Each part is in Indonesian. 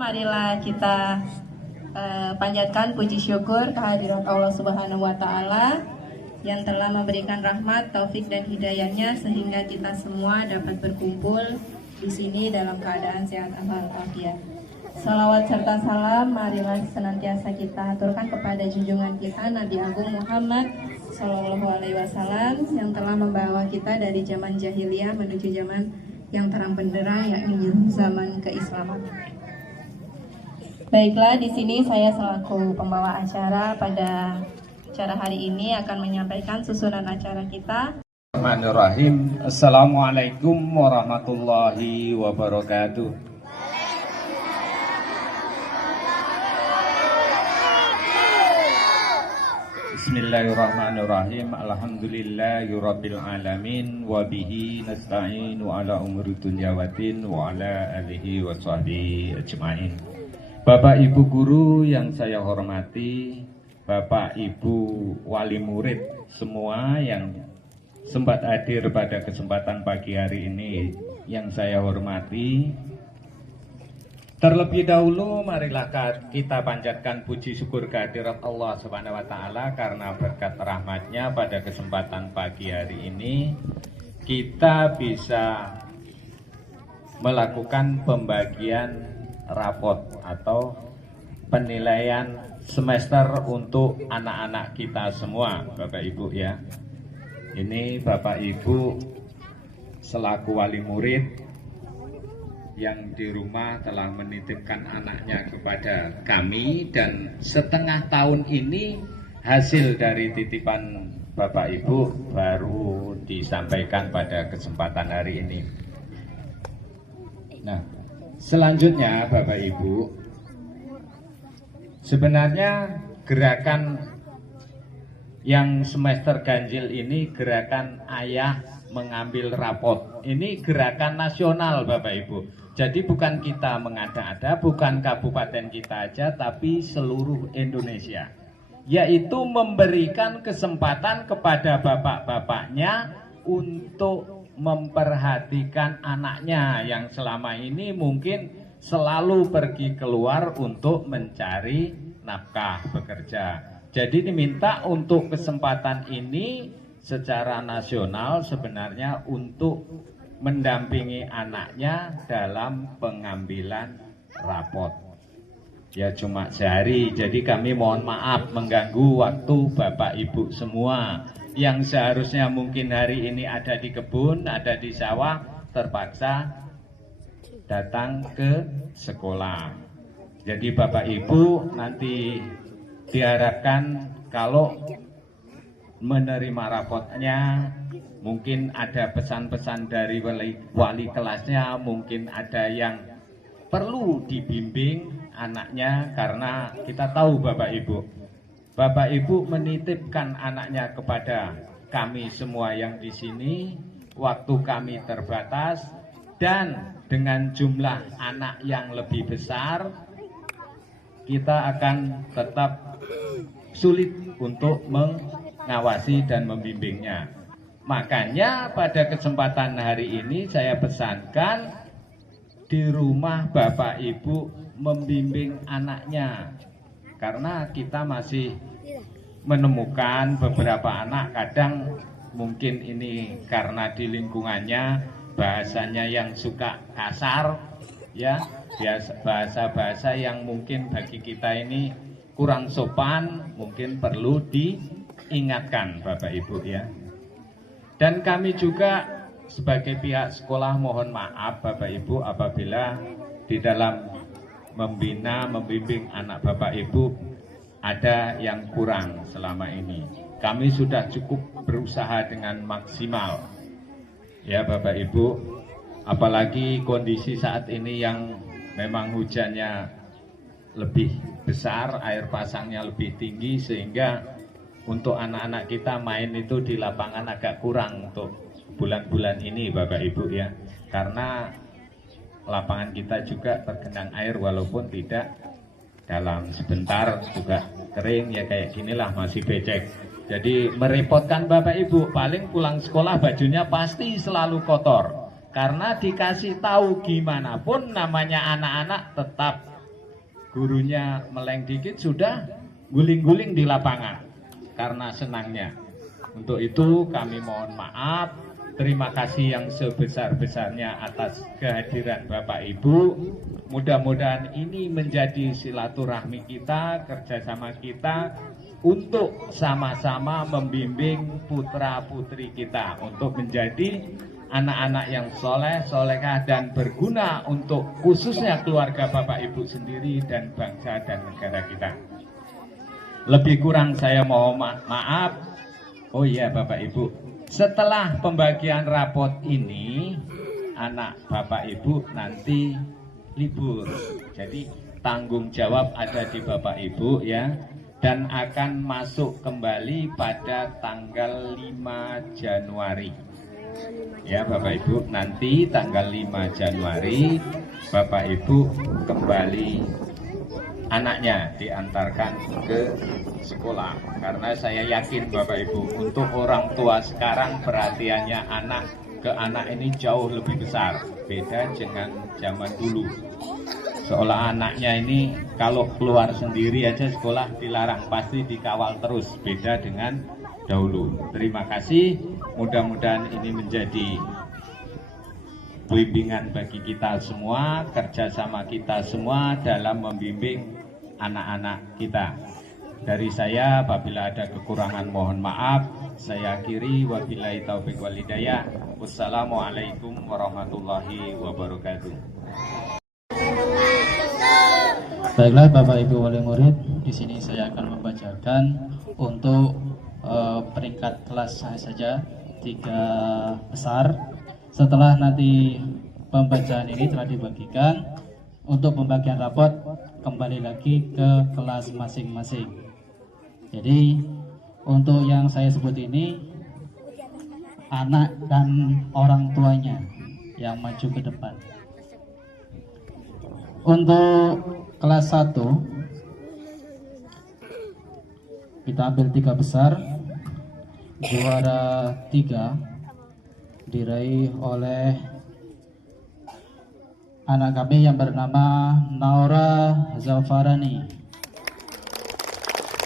Marilah kita panjatkan puji syukur kehadirat Allah Subhanahu wa Ta'ala yang telah memberikan rahmat, taufik dan hidayahnya sehingga kita semua dapat berkumpul di sini dalam keadaan sehat walafiat. Salawat serta salam marilah senantiasa kita aturkan kepada junjungan kita Nabi Agung Muhammad Shallallahu Alaihi Wasallam yang telah membawa kita dari zaman jahiliyah menuju zaman yang terang benderang, yakni zaman keislaman. Baiklah, di sini saya selaku pembawa acara pada acara hari ini akan menyampaikan susunan acara kita. Bismillahirrahmanirrahim. Assalamualaikum warahmatullahi wabarakatuh. Bismillahirrahmanirrahim. Alhamdulillahirabbil alamin wa bihi nasta'inu ala umuri dunya waddin wa ala alihi wa sahbihi ajmain. Bapak Ibu guru yang saya hormati, Bapak Ibu wali murid semua yang sempat hadir pada kesempatan pagi hari ini yang saya hormati. Terlebih dahulu marilah kita panjatkan puji syukur kehadirat Allah Subhanahu wa Ta'ala karena berkat rahmatnya pada kesempatan pagi hari ini kita bisa melakukan pembagian rapot atau penilaian semester untuk anak-anak kita semua, Bapak Ibu ya. Ini Bapak Ibu selaku wali murid yang di rumah telah menitipkan anaknya kepada kami dan setengah tahun ini hasil dari titipan Bapak Ibu baru disampaikan pada kesempatan hari ini. Nah, selanjutnya Bapak Ibu, sebenarnya gerakan yang semester ganjil ini gerakan ayah mengambil rapot. Ini gerakan nasional Bapak Ibu. Jadi bukan kita mengada-ada, bukan kabupaten kita aja, tapi seluruh Indonesia. Yaitu memberikan kesempatan kepada bapak-bapaknya untuk memperhatikan anaknya yang selama ini mungkin selalu pergi keluar untuk mencari nafkah bekerja. Jadi diminta untuk kesempatan ini secara nasional sebenarnya untuk mendampingi anaknya dalam pengambilan rapot. Ya cuma sehari, jadi kami mohon maaf mengganggu waktu Bapak Ibu semua yang seharusnya mungkin hari ini ada di kebun, ada di sawah, terpaksa datang ke sekolah. Jadi Bapak Ibu nanti diharapkan kalau menerima rapotnya mungkin ada pesan-pesan dari wali kelasnya, mungkin ada yang perlu dibimbing anaknya karena kita tahu Bapak Ibu menitipkan anaknya kepada kami semua yang di sini, waktu kami terbatas dan dengan jumlah anak yang lebih besar kita akan tetap sulit untuk mengawasi dan membimbingnya. Makanya pada kesempatan hari ini saya pesankan di rumah Bapak Ibu membimbing anaknya. Karena kita masih menemukan beberapa anak kadang mungkin ini karena di lingkungannya bahasanya yang suka kasar ya, bahasa-bahasa yang mungkin bagi kita ini kurang sopan, mungkin perlu diingatkan Bapak Ibu ya. Dan kami juga sebagai pihak sekolah mohon maaf Bapak Ibu apabila di dalam membina, membimbing anak Bapak Ibu ada yang kurang selama ini. Kami sudah cukup berusaha dengan maksimal ya Bapak Ibu, apalagi kondisi saat ini yang memang hujannya lebih besar, air pasangnya lebih tinggi sehingga untuk anak-anak kita main itu di lapangan agak kurang untuk bulan-bulan ini Bapak Ibu ya. Karena lapangan kita juga tergenang air walaupun tidak dalam sebentar juga kering ya, kayak ginilah masih becek. Jadi merepotkan Bapak Ibu, paling pulang sekolah bajunya pasti selalu kotor. Karena dikasih tahu gimana pun namanya anak-anak tetap gurunya meleng dikit sudah guling-guling di lapangan karena senangnya. Untuk itu kami mohon maaf, terima kasih yang sebesar-besarnya atas kehadiran Bapak Ibu. Mudah-mudahan ini menjadi silaturahmi kita, kerjasama kita untuk sama-sama membimbing putra-putri kita untuk menjadi anak-anak yang soleh, solehah dan berguna untuk khususnya keluarga Bapak Ibu sendiri dan bangsa dan negara kita. Lebih kurang saya mohon maaf. Oh iya Bapak Ibu, setelah pembagian rapot ini anak Bapak Ibu nanti libur. Jadi tanggung jawab ada di Bapak Ibu ya, dan akan masuk kembali pada tanggal 5 Januari. Ya Bapak Ibu, nanti tanggal 5 Januari Bapak Ibu kembali, anaknya diantarkan ke sekolah. Karena saya yakin Bapak Ibu, untuk orang tua sekarang perhatiannya anak ke anak ini jauh lebih besar, beda dengan zaman dulu. Seolah anaknya ini kalau keluar sendiri aja sekolah dilarang, pasti dikawal terus, beda dengan dahulu. Terima kasih, mudah-mudahan ini menjadi bimbingan bagi kita semua, kerjasama kita semua dalam membimbing anak-anak kita. Dari saya, apabila ada kekurangan mohon maaf. Saya akhiri, wabillahi taufiq wal hidayah. Wassalamualaikum warahmatullahi wabarakatuh. Baiklah Bapak Ibu wali murid, di sini saya akan membacakan untuk peringkat kelas saja 3 besar. Setelah nanti pembacaan ini telah dibagikan, untuk pembagian rapot kembali lagi ke kelas masing-masing. Jadi untuk yang saya sebut ini anak dan orang tuanya yang maju ke depan. Untuk kelas 1 kita ambil 3 besar. Juara 3 diraih oleh anak kami yang bernama Naura Zafarani.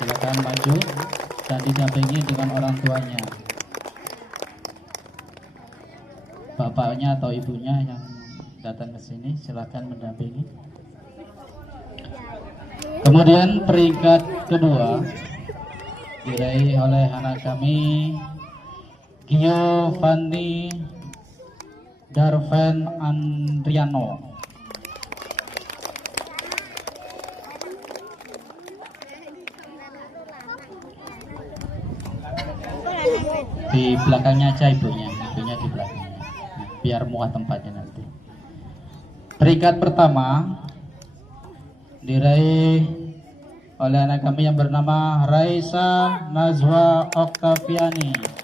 Silakan maju dan didampingi dengan orang tuanya, bapaknya atau ibunya yang datang ke sini, silakan mendampingi. Kemudian peringkat kedua diraih oleh anak kami Giovanni Darven Andriano. Di belakangnya aja ibunya di belakangnya, biar muat tempatnya nanti. Peringkat pertama diraih oleh anak kami yang bernama Raisa Nazwa Oktaviani.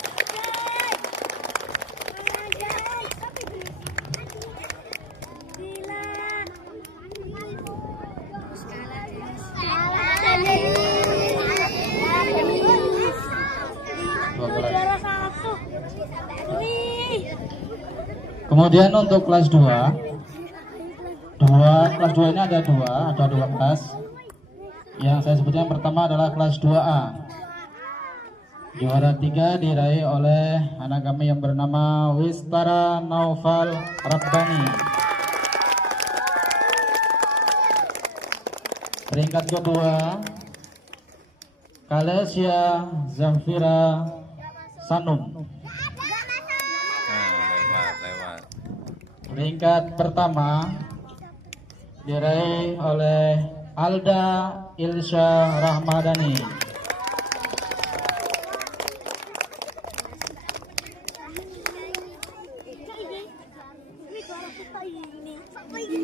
Kemudian untuk kelas 2 ini ada dua kelas. Yang saya sebutkan pertama adalah kelas 2A. Juara 3 diraih oleh anak kami yang bernama Wistara Naufal Rabbani. Peringkat kedua Kalesia Zafira Sanum. Peringkat pertama diraih oleh Alda Ilsha Rahmadani.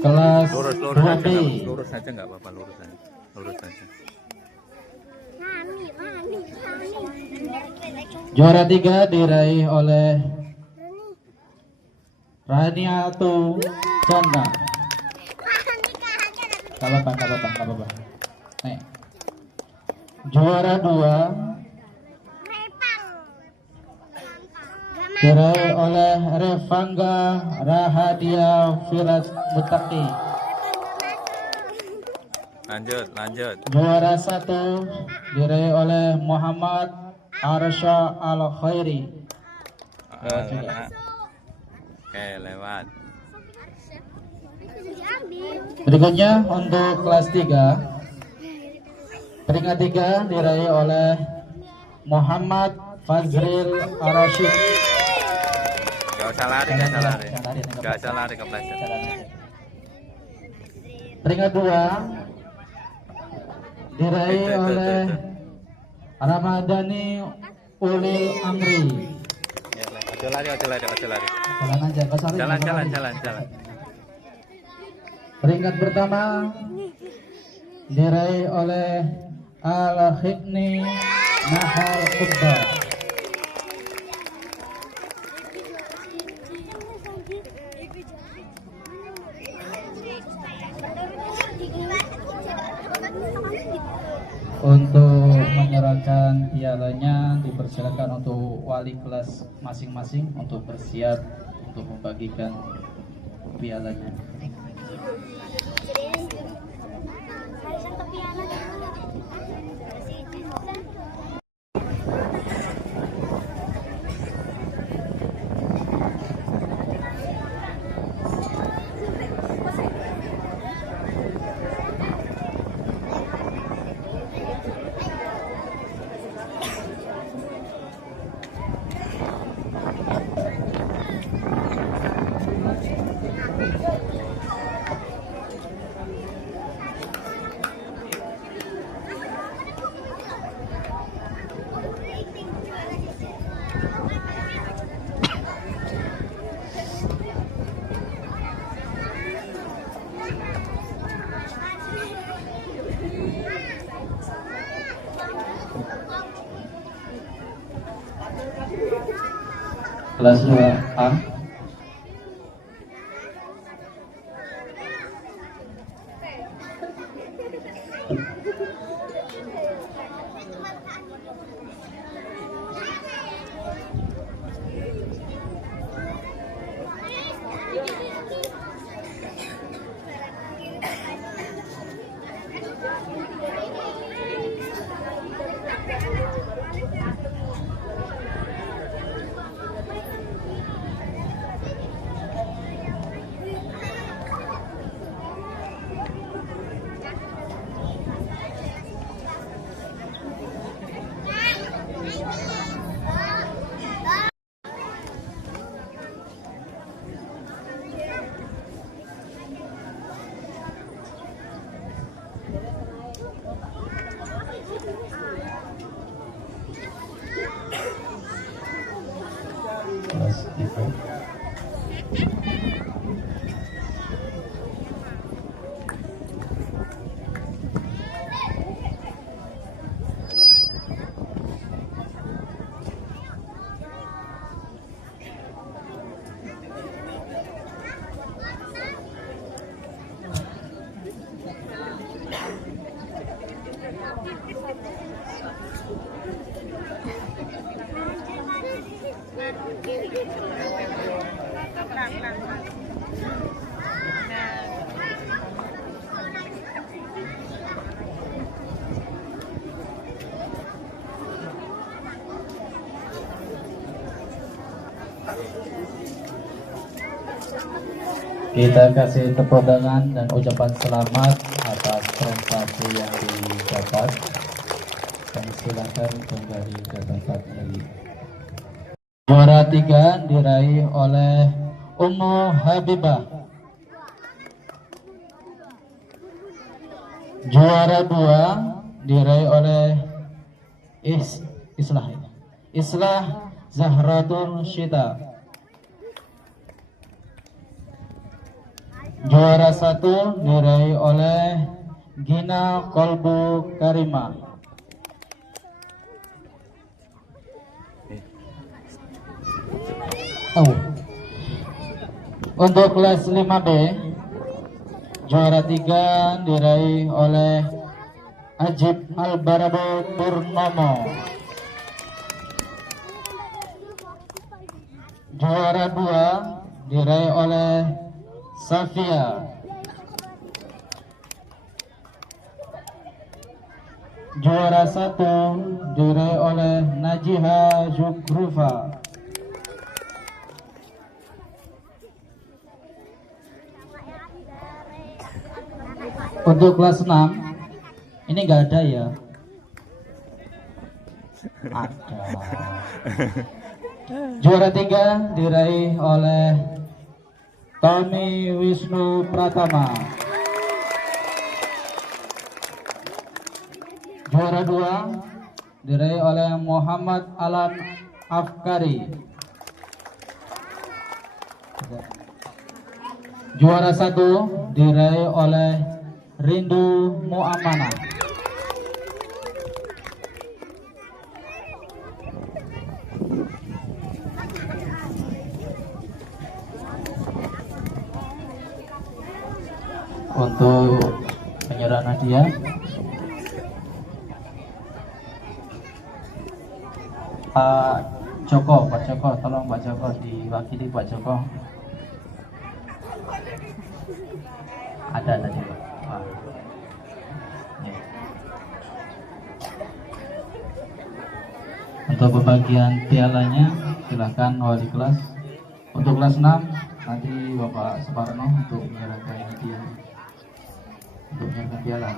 Kelas 2B. Lurus saja nggak apa-apa, lurus saja. Juara 3 diraih oleh Raniatu Chandra. Gak apa-apa. Nih. Juara 2 diraih oleh Revangga Rahadia Firas Mutaki. Lanjut. Juara 1 diraih oleh Muhammad Arsya Al Khairi. Lewat juga. Oke, lewat. Berikutnya untuk kelas 3, peringkat 3 diraih oleh Muhammad Fazril Arashid. Gak usah lari, kepleset. Peringkat 2 diraih oleh Ramadhani Ulil Amri. Ojo lari. Jalan aja, Pak Sari. Jalan. Peringkat pertama diraih oleh Al-Hibni Nahal Kubba. Untuk menyerahkan pialanya dipersilakan untuk wali kelas masing-masing untuk bersiap untuk membagikan pialanya. Kelas 2A. Kelas 3. Kita kasih tepuk tangan dan ucapan selamat atas prestasi yang didapat, dan silakan kembali ke tempat lagi. Juara 3 diraih oleh Ummu Habibah. Juara 2 diraih oleh Islah Zahratul Syita. Juara 1 diraih oleh Gina Kolbu Karima. Untuk kelas 5B, juara 3 diraih oleh Ajib Albarado Purnomo. Juara 2 diraih oleh Safia. Juara 1 diraih oleh Najiha Zukrufa. Untuk kelas 6 ini nggak ada ya? Ada. Juara 3 diraih oleh Tommy Wisnu Pratama. Juara 2 diraih oleh Muhammad Alan Afkari. Juara 1 diraih oleh Rindu Muamanah. Untuk penyerahan hadiah Pak Joko, tolong Pak Joko diwakili Pak Joko. Ada tadi Pak. Ya. Untuk pembagian pialanya silakan wali kelas. Untuk kelas 6 nanti Bapak Suparno untuk menyerahkan hadiah. Untuk menyerahkan piala.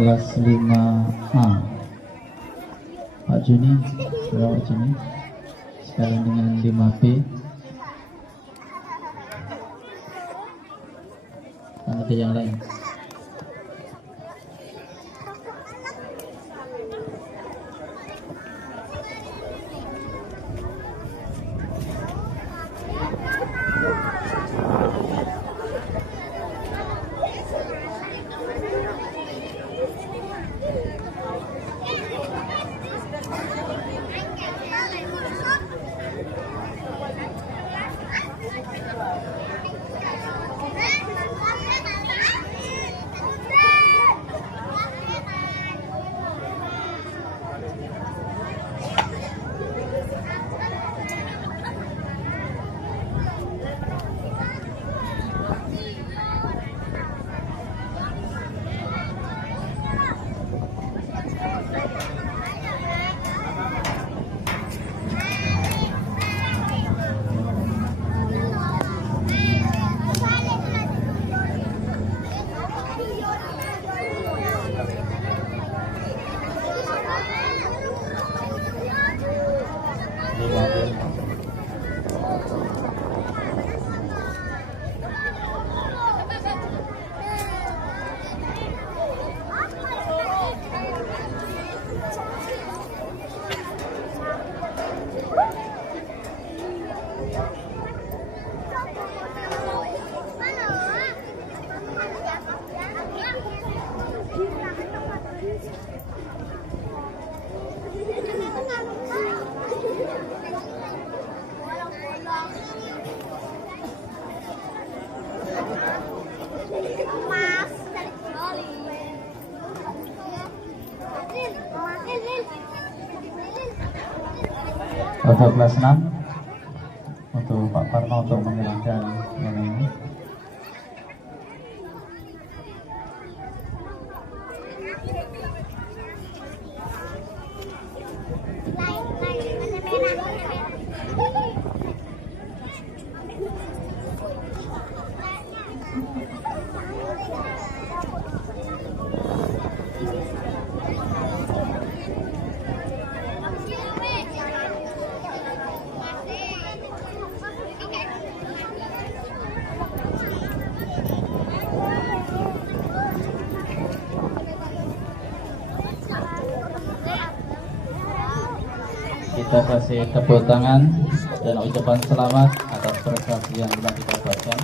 Kelas 5A Pak Juni, Pak Juni sekalian dengan 5B dan ada yang lain. Untuk kelas 6 untuk Pak Parno untuk menyerahkan yang ini. Kita kasih tepuk tangan dan ucapan selamat atas prestasi yang telah didapatkan.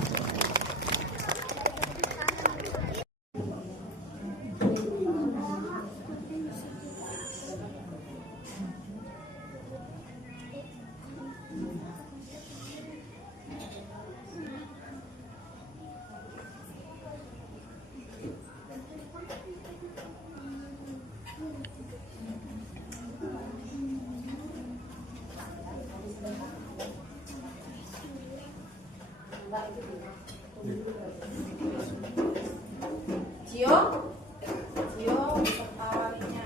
Cio, Cio beserta walinya.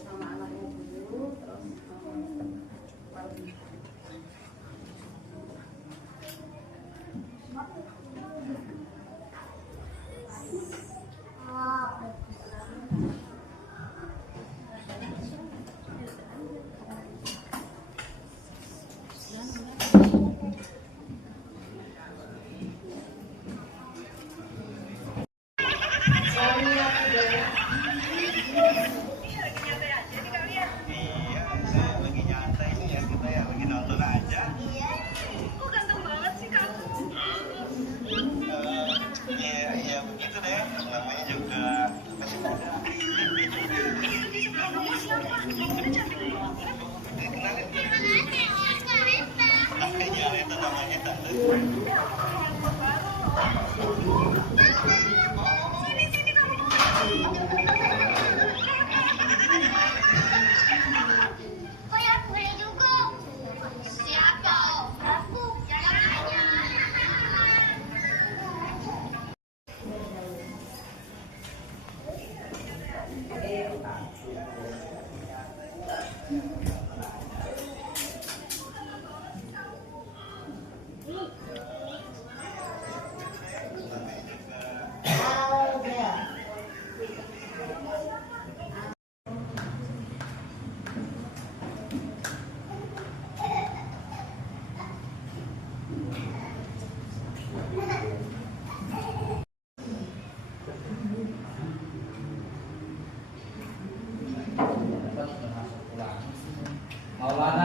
Sama anaknya dulu, terus walinya. Maulana